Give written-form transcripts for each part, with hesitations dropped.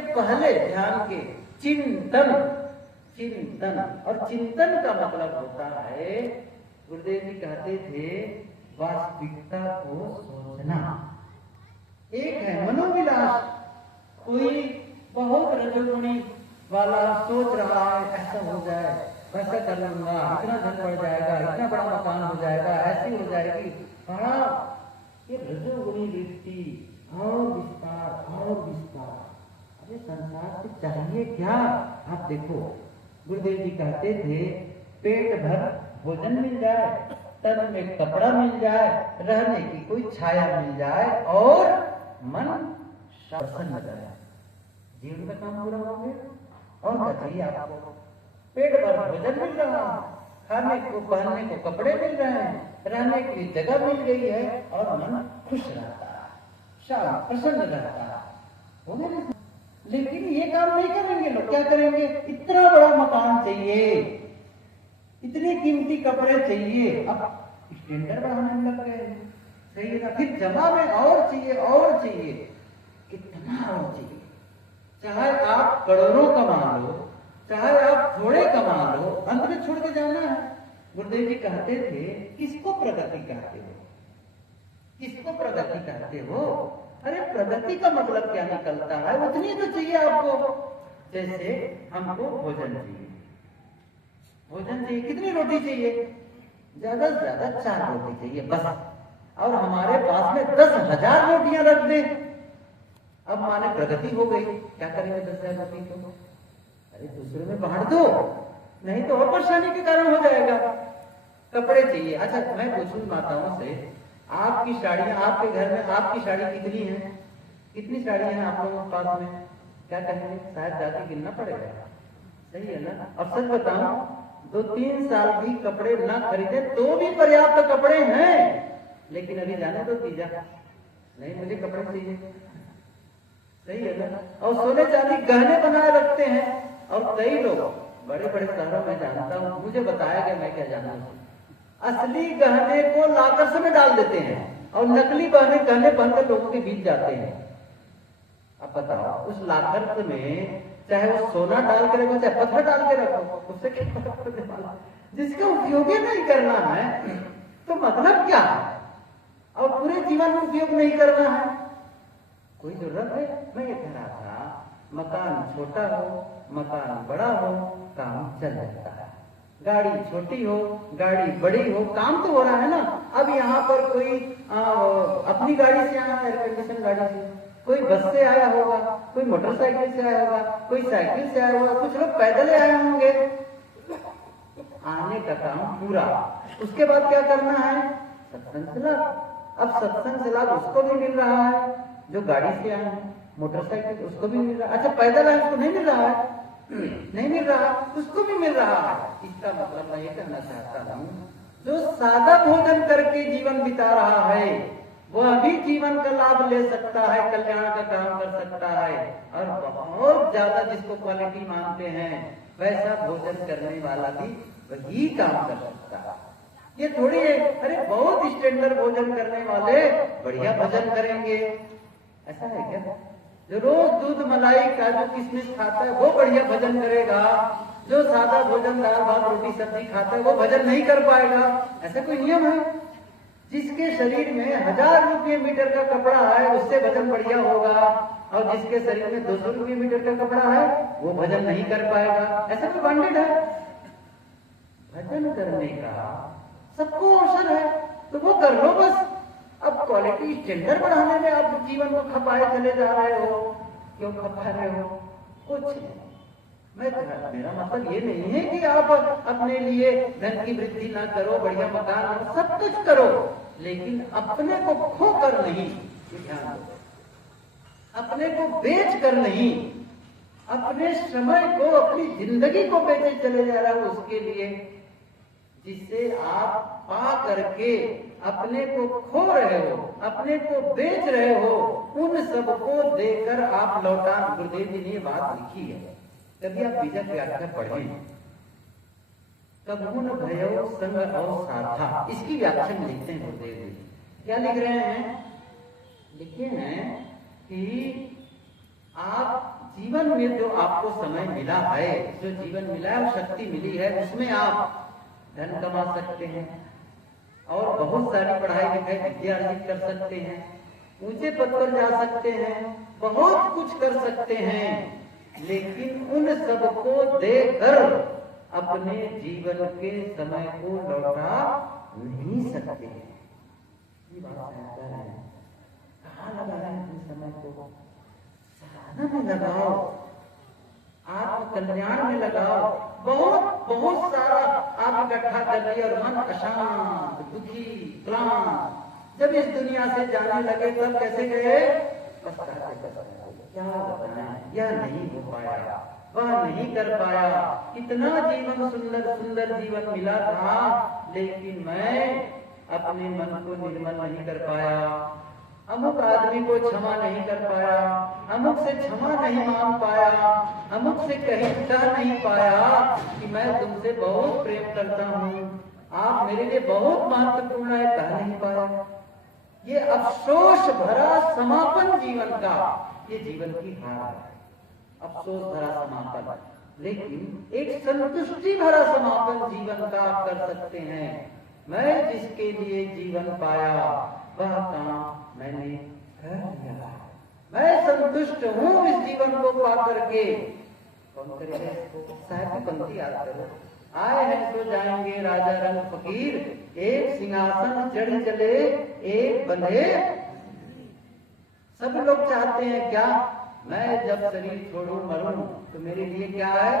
के पहले ध्यान के चिंतन, चिंतन, और चिंतन का मतलब होता है, गुरुदेव जी कहते थे, वास्तविकता को सोचना। एक है मनोविलास, कोई बहुत रजोगुणी वाला सोच रहा है ऐसा हो जाए, वैसा कर लूंगा, इतना धन बढ़ जाएगा, इतना बड़ा मकान हो जाएगा, ऐसी हो जाएगी, बड़ा ये रजोगुणी व्यक्ति, और विस्तार। अरे संसार से चाहिए क्या? आप देखो, गुरुदेव जी कहते थे, पेट भर भोजन मिल जाए, तन में कपड़ा मिल जाए, रहने की कोई छाया मिल जाए, और मन प्रसन्न रहे, जीवन का काम पूरा हो गया। और क्या चाहिए आपको? पेट भर भोजन मिल रहा, खाने को पहनने को कपड़े मिल रहे हैं, रहने की जगह मिल गई है, और मन खुश रहता है, शांत प्रसन्न रहता है, हो गया। लेकिन ये काम नहीं करेंगे लोग, क्या करेंगे? इतना बड़ा मकान चाहिए, इतने कीमती कपड़े चाहिए, अब स्टैंडर्ड बढ़ाने लग गए, सही है ना? फिर जमा में और चाहिए, कितना और चाहिए। चाहे आप करोड़ों कमा लो, चाहे आप थोड़े कमा लो, अंत में छोड़ के जाना है। गुरुदेव जी कहते थे, किसको प्रगति कहते हो? किसको प्रगति कहते हो? अरे प्रगति का मतलब क्या निकलता है? उतनी तो चाहिए आपको। जैसे हमको भोजन चाहिए, कितनी रोटी चाहिए? ज्यादा से ज्यादा 4 रोटी चाहिए बस, और हमारे पास में 10,000 रोटियां रख दे, अब माने प्रगति हो गई। क्या करेंगे 10,000 रोटी को? अरे दूसरे में बांट दो, नहीं तो और परेशानी के कारण हो जाएगा। कपड़े चाहिए, अच्छा मैं पूछूं माताओं से, आपकी साड़ियां, आपके घर में आपकी साड़ी कितनी है? कितनी साड़ियां हैं आप लोगों के पास में? क्या कहेंगे? शायद जाके गिनना पड़ेगा, सही है ना? और सच बताऊं, 2-3 साल भी कपड़े ना खरीदे तो भी पर्याप्त कपड़े हैं, लेकिन अभी जाने दो तीजा, नहीं मुझे कपड़े चाहिए, सही है ना? और सोने चांदी गहने बनाए रखते हैं, और कई लोग बड़े बड़े शहरों में जानता हूँ, मुझे बताया गया, मैं क्या जानता हूँ, असली गहने को लाकर में डाल देते हैं, और नकली गहने बनकर लोगों के बीच जाते हैं। अब बताओ, उस लाकर में चाहे वो सोना डाल के रखो, चाहे पत्थर डाल के रखो, उससे क्या फर्क पड़ने वाला? जिसका उपयोग ही नहीं करना है तो मतलब क्या है? और पूरे जीवन में उपयोग नहीं करना है, कोई जरूरत है? मैं ये कह रहा था, मकान छोटा हो, मकान बड़ा हो, काम चल जाता है। गाड़ी छोटी हो, गाड़ी बड़ी हो, काम तो हो रहा है ना। अब यहाँ पर कोई अपनी गाड़ी से आया, एयर कंडीशन गाड़ी से, कोई बस से आया होगा, कोई मोटरसाइकिल से आया होगा, कोई साइकिल से आया होगा, कुछ लोग पैदल आए होंगे। आने का काम पूरा, उसके बाद क्या करना है? सत्संग से लाभ। अब सत्संग से लाभ उसको भी मिल रहा है जो गाड़ी से आए हैं, मोटरसाइकिल, उसको भी मिल रहा है। अच्छा पैदल आए उसको नहीं मिल रहा है? नहीं मिल रहा, उसको भी मिल रहा है। इसका मतलब मैं ये कहना चाहता हूँ, जो सादा भोजन करके जीवन बिता रहा है वह भी जीवन का लाभ ले सकता है, कल्याण का काम कर सकता है, और बहुत ज्यादा जिसको क्वालिटी मानते हैं वैसा भोजन करने वाला भी वही काम कर सकता है। ये थोड़ी है, अरे बहुत स्टैंडर्ड भोजन करने वाले बढ़िया भोजन करेंगे, ऐसा है क्या? जो रोज दूध मलाई काजू किशमिश खाता है वो बढ़िया भजन करेगा, जो सादा भोजन दाल भात रोटी सब्जी खाता है वो भजन नहीं कर पाएगा। ऐसा कोई नियम है? जिसके शरीर में 1000 रुपये मीटर का कपड़ा है उससे भजन बढ़िया होगा, और जिसके शरीर में 200 रुपये मीटर का कपड़ा है वो भजन नहीं कर पाएगा। ऐसा कोई बांडेड है? भजन करने का सबको अवसर है तो वो कर लो बस। अब क्वालिटी स्टैंडर्ड बढ़ाने में आप जीवन को खपाए चले जा रहे हो, क्यों खपा रहे हो? कुछ नहीं। मेरा मतलब ये नहीं है कि आप अपने लिए धन की वृद्धि ना करो, बढ़िया मकान, सब कुछ करो, लेकिन अपने को खो कर नहीं, ध्यान दो, अपने को बेच कर नहीं, अपने समय को, अपनी जिंदगी को बेचे चले जा रहा हो उसके लिए, जिससे आप पा करके अपने को खो रहे हो, अपने को बेच रहे हो, उन सबको देकर आप लौटा। गुरुदेव जी ने ये बात लिखी है, कभी आप बीजक व्याख्या पढ़ें, कबहू न भयो संग और साधा, इसकी व्याख्या में लिखते हैं गुरुदेव जी। क्या लिख रहे हैं? लिखे हैं कि आप जीवन में जो आपको समय मिला है, जो जीवन मिला है, शक्ति मिली है, उसमें आप धन कमा सकते हैं और बहुत सारी पढ़ाई लिखाई विद्या अर्जित कर सकते हैं, ऊंचे पद पर जा सकते हैं, बहुत कुछ कर सकते हैं, लेकिन उन सबको देकर अपने जीवन के समय को लौटा नहीं सकते हैं। ये बात है, कहाँ लगाएं अपने समय को? साधना में लगाओ, आत्म कल्याण में लगाओ। बहुत बहुत सारा आप इकट्ठा कर लिया और मन अशांत, दुखी, क्लांत जब इस दुनिया से जाने लगे तब कैसे गए? क्या बताएं, यह नहीं हो पाया, वह नहीं कर पाया। इतना जीवन सुंदर सुंदर जीवन मिला था, लेकिन मैं अपने मन को निर्मल नहीं कर पाया, अमुक आदमी को क्षमा नहीं कर पाया, अमुक से क्षमा नहीं मांग पाया, अमुक से कहीं कह नहीं पाया कि मैं तुमसे बहुत प्रेम करता हूँ, आप मेरे लिए बहुत महत्वपूर्ण है, कह नहीं पाया। ये अफसोस भरा समापन जीवन का, ये जीवन की हार है, अफसोस भरा समापन। लेकिन एक संतुष्टि भरा समापन जीवन का आप कर सकते हैं। मैं जिसके लिए जीवन पाया वह काम मैंने कर लिया, मैं संतुष्ट हूँ इस जीवन को पा करके। कौन करेगा? साहब की पंक्ति याद करो, आए हैं तो जाएंगे राजा रंग फकीर, एक सिंहासन चढ़ चले एक बंधे। सब लोग चाहते हैं क्या? मैं जब शरीर छोड़ू मरूं तो मेरे लिए क्या है?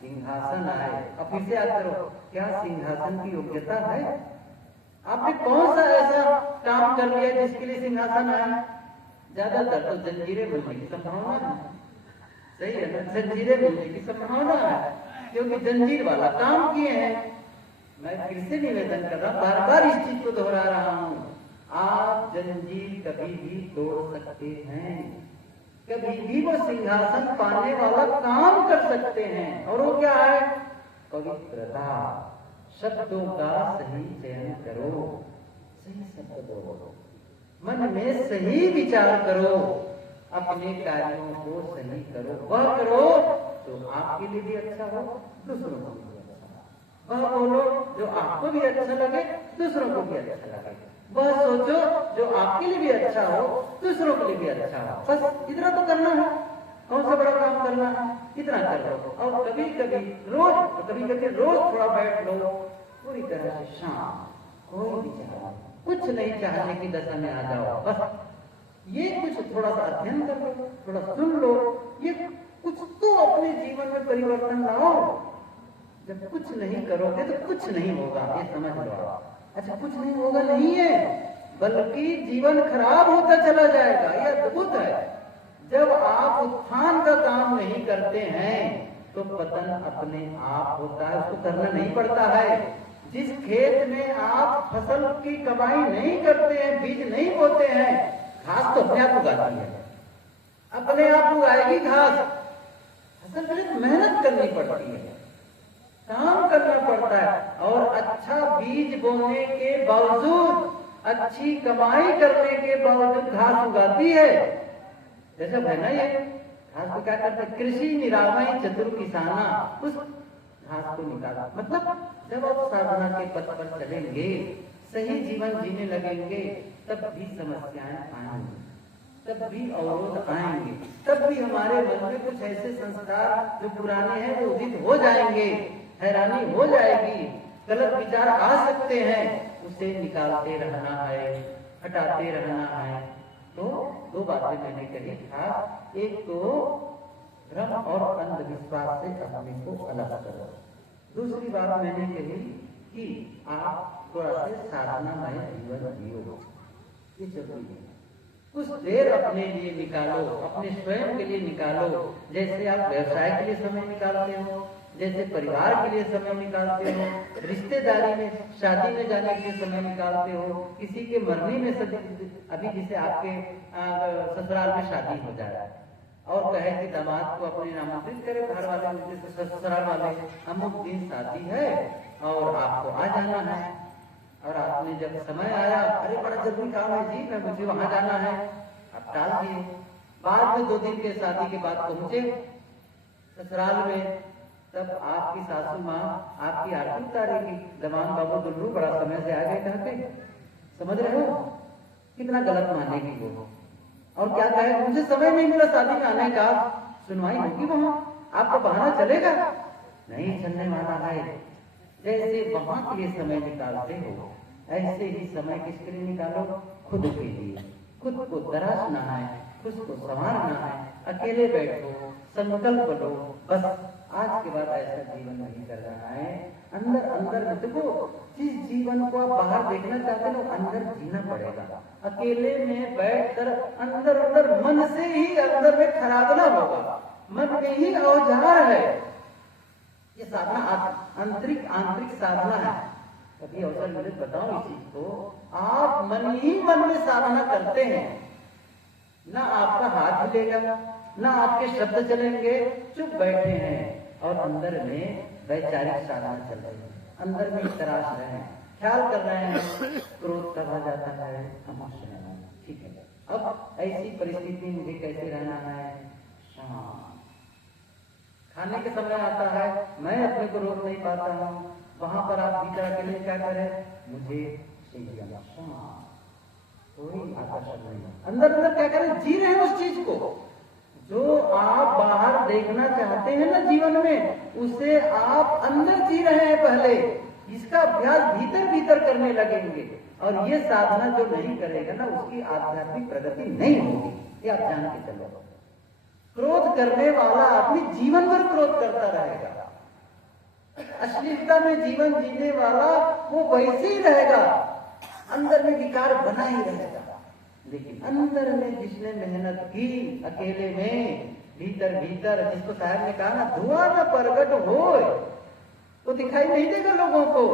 सिंहासन आए। अब फिर से याद करो, क्या सिंहासन की योग्यता है? आपने कौन सा ऐसा काम कर लिया जिसके लिए सिंहासन आया? ज्यादातर तो जंजीरें मिलने की संभावना है, सही है ना? जंजीरें मिलने की संभावना है, क्योंकि जंजीर वाला काम किए हैं। मैं फिर से निवेदन कर रहा हूं, बार बार इस चीज को दोहरा रहा हूं, आप जंजीर कभी भी तोड़ सकते हैं, कभी भी वो सिंहासन पाने वाला काम कर सकते हैं। और वो क्या है? पवित्रता। शब्दों का सही चयन करो, सही शब्द बोलो, मन में सही विचार करो, अपने कार्यों को सही करो। वह करो तो आपके लिए भी अच्छा हो, दूसरों को भी अच्छा हो। वह बोलो जो आपको भी अच्छा लगे, दूसरों को भी अच्छा लगे। वह सोचो जो आपके लिए भी अच्छा हो, दूसरों के लिए भी अच्छा हो। बस इतना तो करना है। कौन सा बड़ा काम करना है? इतना कर लो। और कभी कभी रोज थोड़ा बैठ लो, पूरी तरह से शांत, कोई विचार, कुछ नहीं चाहने की दशा में आ जाओ। बस ये कुछ थोड़ा सा अध्ययन कर लो, थोड़ा सुन लो, ये कुछ तो अपने जीवन में परिवर्तन लाओ। जब कुछ नहीं करोगे तो कुछ नहीं होगा, ये समझ लो। अच्छा, कुछ नहीं होगा नहीं है, बल्कि जीवन खराब होता चला जाएगा। यह अद्भुत है। जब आप उत्थान का काम नहीं करते हैं तो पतन अपने आप होता है, उसको करना नहीं पड़ता है। जिस खेत में आप फसल की कमाई नहीं करते हैं, बीज नहीं बोते हैं, घास तो अपने आप उगाती है, अपने आप उगाएगी घास। फसल के लिए मेहनत करनी पड़ती है, काम करना पड़ता है। और अच्छा बीज बोने के बावजूद, अच्छी कमाई करने के बावजूद घास उगाती है। जैसे है ना, ये घास को क्या करते? कृषि निरामय चतुर किसाना, उस घास को निकाला। मतलब जब आप साधना के पथ पर चलेंगे, सही जीवन जीने लगेंगे, तब भी समस्याएं आएंगी, तब भी अवरोध आएंगे, तब भी हमारे मन में कुछ ऐसे संस्कार जो पुराने हैं वो उदित हो जाएंगे, हैरानी हो जाएगी, गलत विचार आ सकते हैं, उसे निकालते रहना है, हटाते रहना है। तो दो बातें मैंने कही था, एक तो भ्रम और अंधविश्वास से अपने को अलग करो। दूसरी बात मैंने कही कि आप थोड़ा से साधनामय जीवन जियो, ये जरूरी है। कुछ देर अपने लिए निकालो, अपने स्वयं के लिए निकालो। जैसे आप व्यवसाय के लिए समय निकालते हो, जैसे परिवार के लिए समय निकालते हो, रिश्तेदारी में, शादी में जाने के लिए समय निकालते हो, किसी के मरने में अभी जैसे आपके ससुराल में शादी हो जाए और कहे कि दामाद को अपने आमंत्रित करे, घर वाले ससुराल वाले, अमुक दिन शादी है और आपको आ जाना है। और आपने जब समय आया, अरे बड़ा जरूरी काम है जी, मैं मुझे वहां जाना है, आप टाल दिए। बाद में 2 दिन के शादी के बाद पहुंचे ससुराल में, तब आपकी सासू माँ आपकी आरती उतारेगी, दमाम बाबू दुल्लू बड़ा समय से आ गए कहते, समझ रहे हो कितना गलत मानेगी वो। और क्या कहे, मुझे समय नहीं मिला शादी में आने का, सुनवाई होगी वहां, आपको बहाना चलेगा? नहीं चलने वाला है। जैसे वहां के लिए समय निकालते हो, ऐसे ही समय किसके लिए निकालो? खुद के लिए। खुद को तराशना है, खुद को संवारना है, अकेले बैठो, संकल्प लो, बस आज के बाद ऐसा जीवन नहीं कर रहा है। अंदर अंदर देखो, जिस जीवन को आप बाहर देखना चाहते हो अंदर जीना पड़ेगा। अकेले में बैठकर अंदर अंदर मन से ही अंदर में खराबना होगा। मन के ही औजार है ये साधना, आंतरिक साधना है। कभी अवसर मिले बताओ इस चीज को। आप मन ही मन में साधना करते हैं, ना आपका हाथ हिलेगा, ना आपके शब्द चलेंगे, चुप बैठे हैं और अंदर में वैचारिक साधना चल रही है। अंदर में तराश रहे हैं, ख्याल कर रहे हैं, क्रोध कब आ जाता है, ठीक है। अब ऐसी परिस्थिति मुझे कैसे रहना है? खाने के समय आता है, मैं अपने को रोक नहीं पाता हूँ, वहां पर आप भीतर के लिए क्या करें? मुझे कोई आकर्षण नहीं। अंदर अंदर क्या करें? जी रहे हैं उस चीज को जो आप बाहर देखना चाहते हैं ना जीवन में, उसे आप अंदर जी रहे हैं पहले। इसका अभ्यास भीतर भीतर करने लगेंगे और ये साधना जो नहीं करेगा ना, उसकी आध्यात्मिक प्रगति नहीं होगी, ये आप जान के चलो। क्रोध करने वाला आदमी जीवन भर क्रोध करता रहेगा। अश्लीलता में जीवन जीने वाला वो वैसे ही रहेगा, अंदर में विकार बना ही रहेगा। लेकिन अंदर में जिसने मेहनत की, अकेले में भीतर भीतर, जिसको साहब ने कहा ना, धुआं न प्रगट होए, वो दिखाई नहीं देगा लोगों को,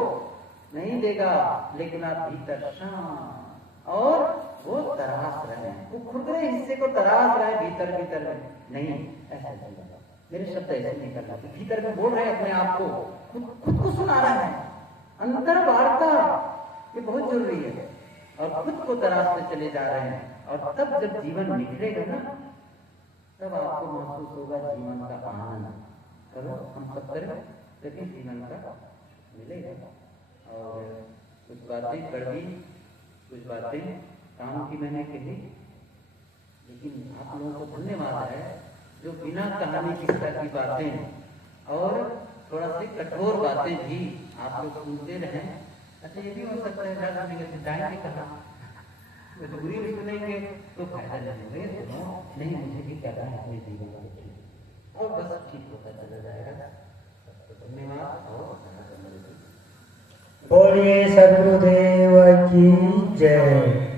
नहीं देगा, लेकिन आप भीतर शांत और वो तराश रहे, वो खुदरे हिस्से को तराश रहे भीतर भीतर में। नहीं, ऐसा नहीं, मेरे शब्द ऐसे नहीं करना, भीतर में बोल रहे हैं अपने आप को, खुद को सुना रहे हैं। अंतर वार्ता ये बहुत जरूरी है और खुद को तराशते चले जा रहे हैं। और तब जब जीवन निखरेगा ना, तब आपको महसूस होगा जीवन का आनंद। करो हम सब करें, तभी जीवन का मिलेगा। और कुछ बातें कड़वी, कुछ बातें काम की मैंने कही, लेकिन आप लोगों को धन्यवाद है जो बिना कहानी किस्सा की बातें और थोड़ा सी कठोर बातें भी आप लोग सुनते रहे। अच्छा ये भी हो सकता है टाइम नहीं कहा, बुरी भी सुनेंगे तो फायदा नहीं होगा, नहीं मुझे भी करना है अपने जीवन में, और बस ठीक होता चला जाएगा। धन्यवाद और बोलिए सद्गुरुदेव की जय।